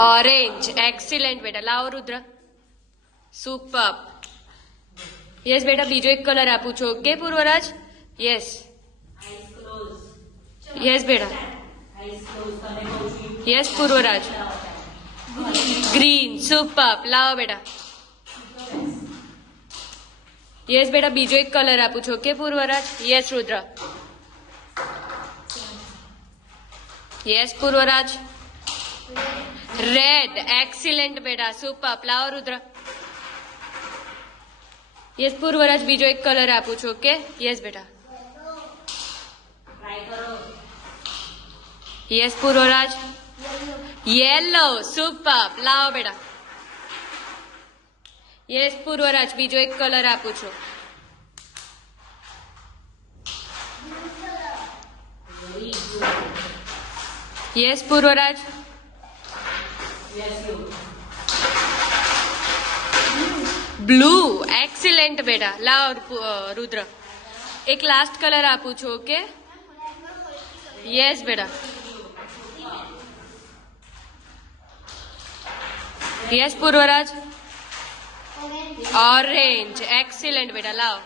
orange excellent बेटा लाओ Rudra super yes बेटा बीजो एक कलर आपू छो ओके पूर्वराज यस यस बेटा यस पूर्वराज ग्रीन सुपर लाओ बेटा यस बेटा बीजो एक कलर आपू छो okay Purvraj yes Rudra yes Purvraj red excellent बेटा सुपर लाओ रुद्र यस पूर्वराज बीजो एक कलर आपू छो ओके यस बेटा यस पूर्वराज येलो सुपर लाओ बेटा यस पूर्वराज बीजो एक कलर आपू छो यस पूर्वराज ब्लू एक्सीलेंट बेटा लाओ रुद्र एक लास्ट कलर आपू छो ओके यस बेटा यस पूर्वराज ऑरेंज एक्सीलेंट बेटा लाओ